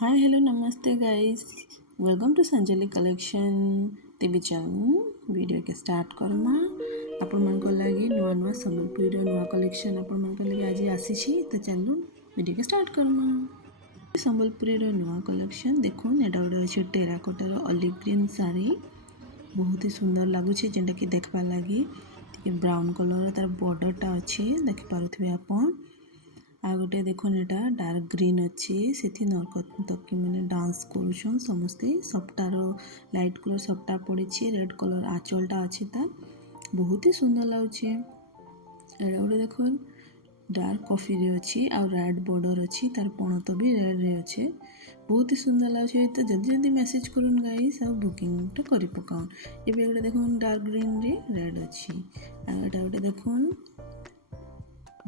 Hi hello namaste guys, welcome to Sanjali collection TV channel. Video के start करमा आपण मन को लगी नुआ नुआ संबलपुरी नुआ कलेक्शन आपण मन को लगी आज आसी तो चलू वीडियो के स्टार्ट करमा। संबलपुरी नुआ कलेक्शन देखुन एटा गोटे अच्छे टेराकोटार ऑलिव ग्रीन साड़ी बहुत ही सुंदर लगुच जेनटा कि देखबार लगी ब्राउन कलर तार बॉर्डरटा अच्छे देखिपे आपण। आ गोटे देखुन एटा डार्क ग्रीन अच्छे से नर्तकी मैंने डांस करुछन समस्ते सप्तार लाइट कलर सप्ता पड़ी रेड कलर आंचलटा अच्छे तार बहुत ही सुंदर लगुचे। एटा गोटे देखुन डार्क कॉफी रे अच्छी आ रेड बॉर्डर अच्छी तार पणत भी रेड रे अच्छे बहुत ही सुंदर लगे। तो जल्दी जल्दी मैसेज करूँ गाइस आ बुकिंगटा कर पकाउन। ये गोटे देखुन डार्क ग्रीन रे रेड अच्छी एटा गोटे देखुन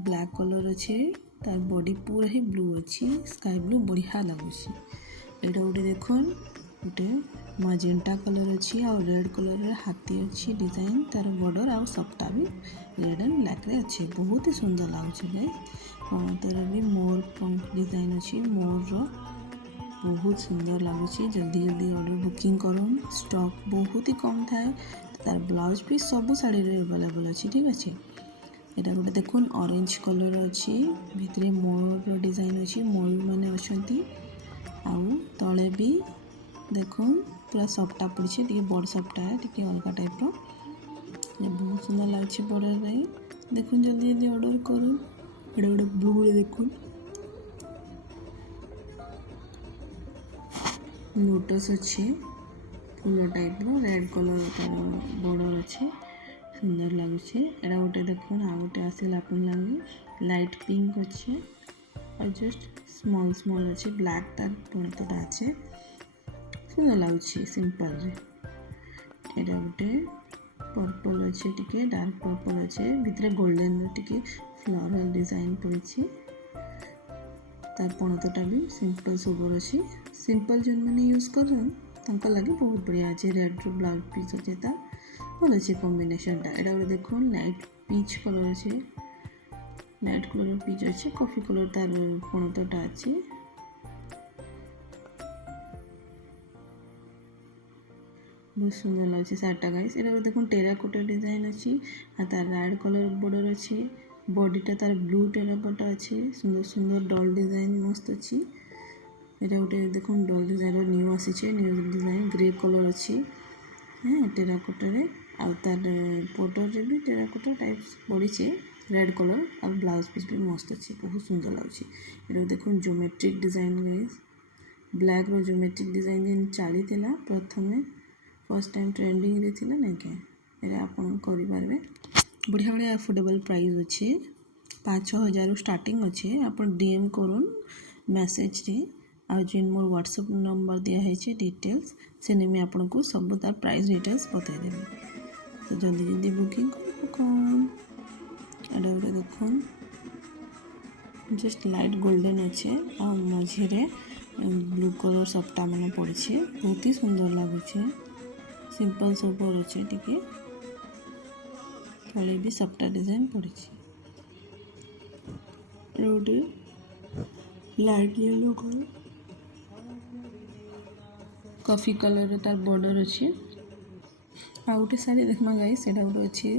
ब्लैक कलर अच्छे तार बॉडी पूरा ही ब्लू अच्छी स्काई ब्लू बढ़िया लगुच। एटा गोटे देखुन गोटे मजेंटा कलर अच्छी आ रेड कलर रे हाथी अच्छी डिजाइन तार बॉर्डर आ सप्ता भी रेड एंड ब्लैक रे अच्छे बहुत ही सुंदर लगुच। तार भी मोर पंख डिजाइन अच्छी मोर बहुत सुंदर लगुच। जल्दी जल्दी ऑर्डर बुकिंग करूँ स्टॉक बहुत ही कम थाए तार ब्लाउज भी सब साड़ी रे अवेलेबल अच्छी ठीक अच्छे। एटा गोटे देखुन ऑरेंज कलर अच्छी भितरे मोर डिजाइन अच्छी मयूर मैंने अच्छा आउ तले भी देखुन पूरा सफ्टा पड़ी टे बड़ सफ्टा है टे अलग टाइप बहुत सुंदर लगे बॉर्डर रे देखुन जल्दी जल्दी ऑर्डर करूँ। एटा गोटे ब्लू रे देखुन लोटस अच्छे फूल टाइप रेड कलर तार बॉर्डर अच्छे सुंदर लगुच। एटा गोटे देखुन आ गोटे आसिल आपन लगे लाइट पिंक अच्छे और जस्ट स्मॉल स्मॉल अच्छे ब्लैक तार पणतटा अच्छे सुंदर लगुच सिंपल रे। एटा गोटे पर्पल अच्छे टिके डार्क पर्पल अच्छे भितरे गोल्डन टिके फ्लोरल डिजाइन पड़ी तार पणतटा भी सिंपल सोबर अच्छे सिंपल जो मैंने यूज कर लगे बहुत बढ़िया अच्छे रेड रो ब्लाउज पीस अच्छे तार भल अच्छे कॉम्बिनेशनटा। एटा गोटे देखुन लाइट पीच कलर अच्छे लाइट कलर पीच अच्छे कॉफी कलर तार पणतटा अच्छे बहुत सुंदर लगे सार्टा गाइस। एटा देखुन टेराकोटा डिजाइन अच्छी आ तार रेड कलर बॉर्डर अच्छे बॉडीटा तार ब्लू टेराकोटा अच्छे सुंदर सुंदर डॉल डिजाइन मस्त अच्छी। एटा गोटे देखुन डॉल डिजाइन न्यू आसी न्यू डिजाइन ग्रे कलर अच्छी हाँ टेराकोटा रे आ तार बॉर्डर रे भी टेराकोटा टाइप्स पड़ी रेड कलर आ ब्लाउज पीस भी मस्त अच्छे बहुत सुंदर लगे। ये देखुन ज्योमेट्रिक डिजाइन गाइस ब्लैक रो ज्योमेट्रिक डिजाइन जेन चली प्रथम फर्स्ट टाइम ट्रेंडिंग रे थिला ना क्या ये आपन करि पारबे बढ़िया बढ़िया अफोर्डेबल प्राइस अच्छे 5-6 स्टार्टिंग अच्छे आपन डीएम करूँ मैसेज रे आ जेन मोर व्हाट्सएप नंबर दिया है डिटेल्स से मैं आपन को सब तार प्राइस डिटेल्स बतईदेवी तो जल्दी जल्दी बुकिंग कर। एटा गोटे देखुन जस्ट लाइट गोल्डन अच्छे आ मझे ब्लू कलर सप्ता मैंने पड़ी बहुत ही सुंदर लगुचे सिंपल सोबर अच्छे टिके तले भी सप्ता डिजाइन पड़ी गोटे light yellow colour coffee colour तार बॉर्डर अच्छे आ गोटे साड़ी देखमा गाइस एटा गोटे अच्छी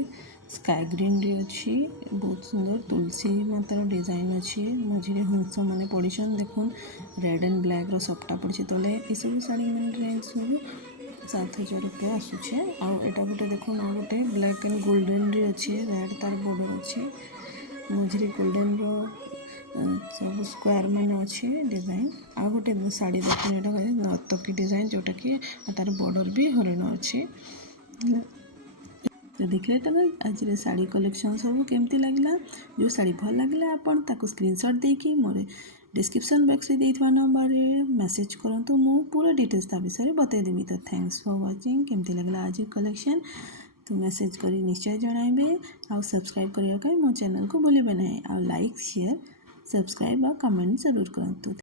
स्काई ग्रीन रे अच्छी बहुत सुंदर तुलसी मातार डिजाइन अच्छे मझे हंस मैंने पड़ीछन देखुन रेड एंड ब्लैक रो सप्ता पड़ी तले ये सब साड़ी मैंने रेंज सब 7,000 रुपया आसूचे। आटा गोटे देखुन आ गोटे ब्लैक एंड गोल्डन रे अच्छे रेड तार बॉर्डर अच्छे मझे गोल्डन रो सब स्क्वायर मैंने अच्छे डिजाइन आ गोटे साड़ी देखुन एटा नर्तकी डिजाइन जोटा कि तार बॉर्डर भी हरिण अच्छे तो देखले तो आज साड़ी कलेक्शन सब केमती लगे जो साड़ी भल लगे आपन ताको स्क्रीनशॉट देकी मोर डिस्क्रिप्शन बॉक्स रे देइथवा नंबर रे मैसेज करंतु मु पूरा डिटेल्स ता विषय बतई देबी। तो थैंक्स फॉर वाचिंग केमती लगला आज कलेक्शन तो मैसेज करी निश्चय जणाइबे आ सब्सक्राइब करिया मो चैनल को भूलिबे नहीं आ लाइक शेयर सब्सक्राइब और कमेंट जरूर करंतु।